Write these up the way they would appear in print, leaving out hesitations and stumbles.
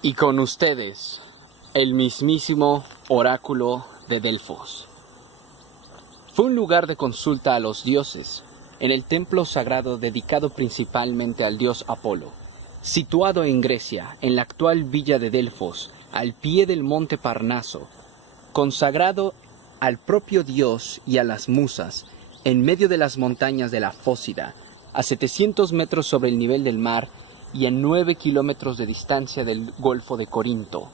Y con ustedes, el mismísimo oráculo de Delfos. Fue un lugar de consulta a los dioses, en el templo sagrado dedicado principalmente al dios Apolo. Situado en Grecia, en la actual villa de Delfos, al pie del monte Parnaso, consagrado al propio dios y a las musas, en medio de las montañas de la Fócida, a 700 metros sobre el nivel del mar y a 9 kilómetros de distancia del Golfo de Corinto.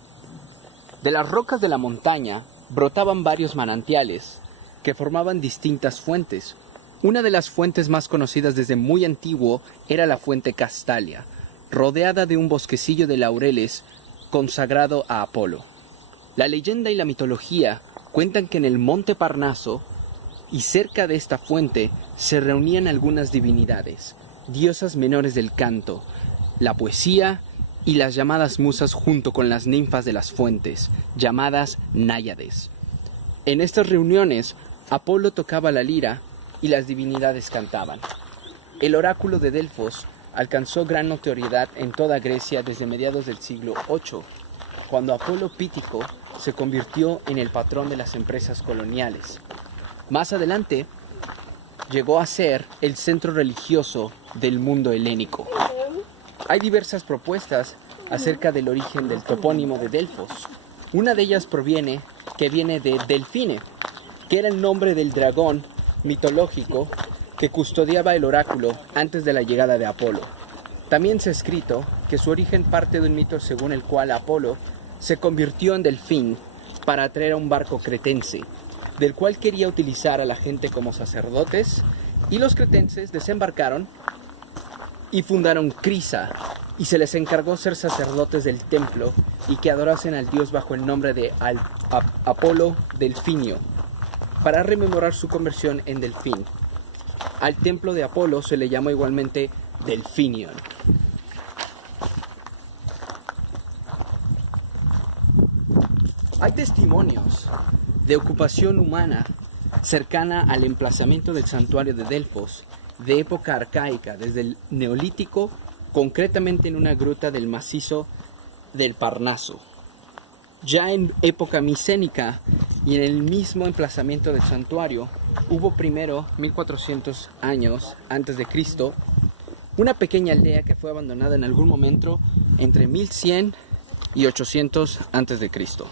De las rocas de la montaña brotaban varios manantiales que formaban distintas fuentes. Una de las fuentes más conocidas desde muy antiguo era la fuente Castalia, rodeada de un bosquecillo de laureles consagrado a Apolo. La leyenda y la mitología cuentan que en el monte Parnaso y cerca de esta fuente se reunían algunas divinidades, diosas menores del canto, la poesía y las llamadas musas junto con las ninfas de las fuentes, llamadas náyades. En estas reuniones, Apolo tocaba la lira y las divinidades cantaban. El oráculo de Delfos alcanzó gran notoriedad en toda Grecia desde mediados del siglo VIII, cuando Apolo Pítico se convirtió en el patrón de las empresas coloniales. Más adelante, llegó a ser el centro religioso del mundo helénico. Hay diversas propuestas acerca del origen del topónimo de Delfos. Una de ellas viene de Delfine, que era el nombre del dragón mitológico que custodiaba el oráculo antes de la llegada de Apolo. También se ha escrito que su origen parte de un mito según el cual Apolo se convirtió en delfín para atraer a un barco cretense, del cual quería utilizar a la gente como sacerdotes, y los cretenses desembarcaron y fundaron Crisa, y se les encargó ser sacerdotes del templo y que adorasen al dios bajo el nombre de Apolo Delfinio, para rememorar su conversión en delfín. Al templo de Apolo se le llamó igualmente Delfinion. Hay testimonios de ocupación humana cercana al emplazamiento del santuario de Delfos de época arcaica, desde el Neolítico, concretamente en una gruta del macizo del Parnaso. Ya en época micénica y en el mismo emplazamiento del santuario, hubo primero, 1400 años antes de Cristo, una pequeña aldea que fue abandonada en algún momento entre 1100 y 800 antes de Cristo.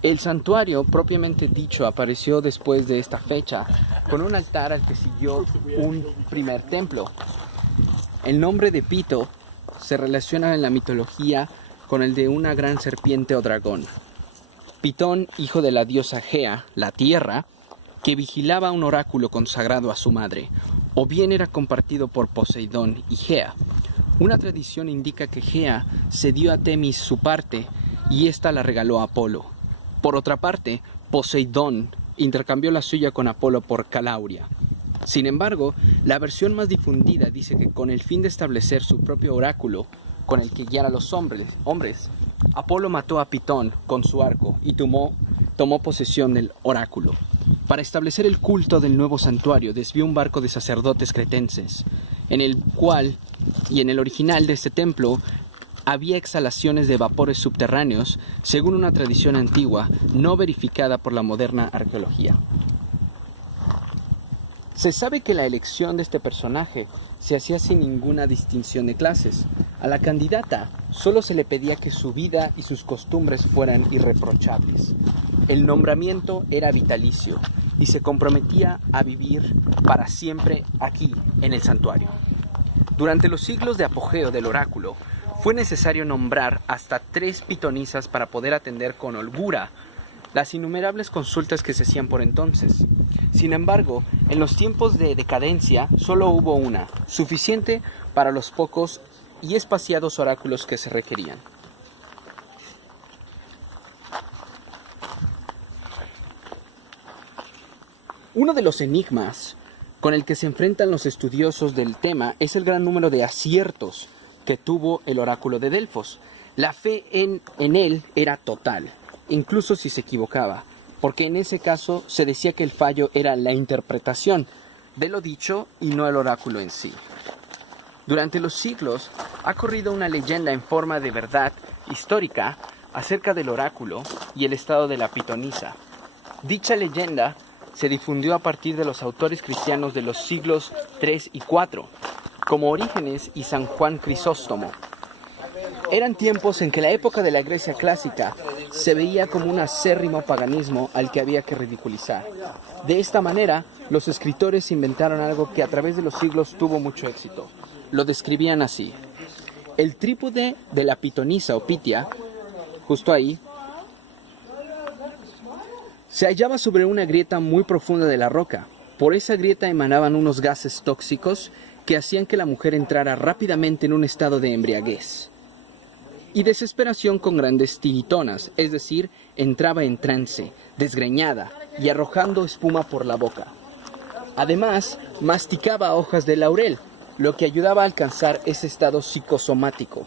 El santuario propiamente dicho apareció después de esta fecha, con un altar al que siguió un primer templo. El nombre de Pito se relaciona en la mitología con el de una gran serpiente o dragón. Pitón, hijo de la diosa Gea, la tierra, que vigilaba un oráculo consagrado a su madre, o bien era compartido por Poseidón y Gea. Una tradición indica que Gea cedió a Temis su parte y ésta la regaló a Apolo. Por otra parte, Poseidón intercambió la suya con Apolo por Calauria. Sin embargo, la versión más difundida dice que con el fin de establecer su propio oráculo, con el que guiara a los hombres, Apolo mató a Pitón con su arco y tomó posesión del oráculo. Para establecer el culto del nuevo santuario, desvió un barco de sacerdotes cretenses, en el cual, y en el original de este templo, había exhalaciones de vapores subterráneos, según una tradición antigua, no verificada por la moderna arqueología. Se sabe que la elección de este personaje se hacía sin ninguna distinción de clases. A la candidata solo se le pedía que su vida y sus costumbres fueran irreprochables. El nombramiento era vitalicio y se comprometía a vivir para siempre aquí, en el santuario. Durante los siglos de apogeo del oráculo, fue necesario nombrar hasta 3 pitonisas para poder atender con holgura las innumerables consultas que se hacían por entonces. Sin embargo, en los tiempos de decadencia solo hubo una, suficiente para los pocos y espaciados oráculos que se requerían. Uno de los enigmas con el que se enfrentan los estudiosos del tema es el gran número de aciertos que tuvo el oráculo de Delfos. La fe en él era total, incluso si se equivocaba, porque en ese caso se decía que el fallo era la interpretación de lo dicho y no el oráculo en sí. Durante los siglos ha corrido una leyenda en forma de verdad histórica acerca del oráculo y el estado de la pitonisa. Dicha leyenda se difundió a partir de los autores cristianos de los siglos III y IV, como Orígenes y San Juan Crisóstomo. Eran tiempos en que la época de la Grecia clásica se veía como un acérrimo paganismo al que había que ridiculizar. De esta manera, los escritores inventaron algo que a través de los siglos tuvo mucho éxito. Lo describían así: el trípode de la pitonisa o pitia, justo ahí, se hallaba sobre una grieta muy profunda de la roca. Por esa grieta emanaban unos gases tóxicos que hacían que la mujer entrara rápidamente en un estado de embriaguez y desesperación con grandes tiritonas, es decir, entraba en trance, desgreñada y arrojando espuma por la boca. Además, masticaba hojas de laurel, lo que ayudaba a alcanzar ese estado psicosomático.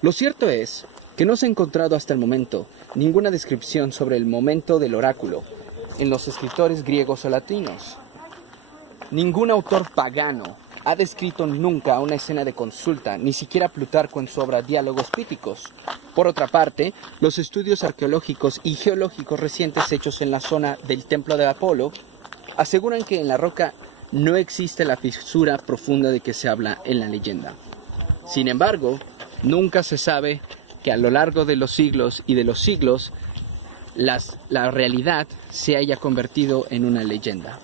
Lo cierto es que no se ha encontrado hasta el momento ninguna descripción sobre el momento del oráculo en los escritores griegos o latinos. Ningún autor pagano ha descrito nunca una escena de consulta, ni siquiera Plutarco en su obra Diálogos Píticos. Por otra parte, los estudios arqueológicos y geológicos recientes hechos en la zona del templo de Apolo aseguran que en la roca no existe la fisura profunda de que se habla en la leyenda. Sin embargo, nunca se sabe que a lo largo de los siglos y de los siglos la realidad se haya convertido en una leyenda.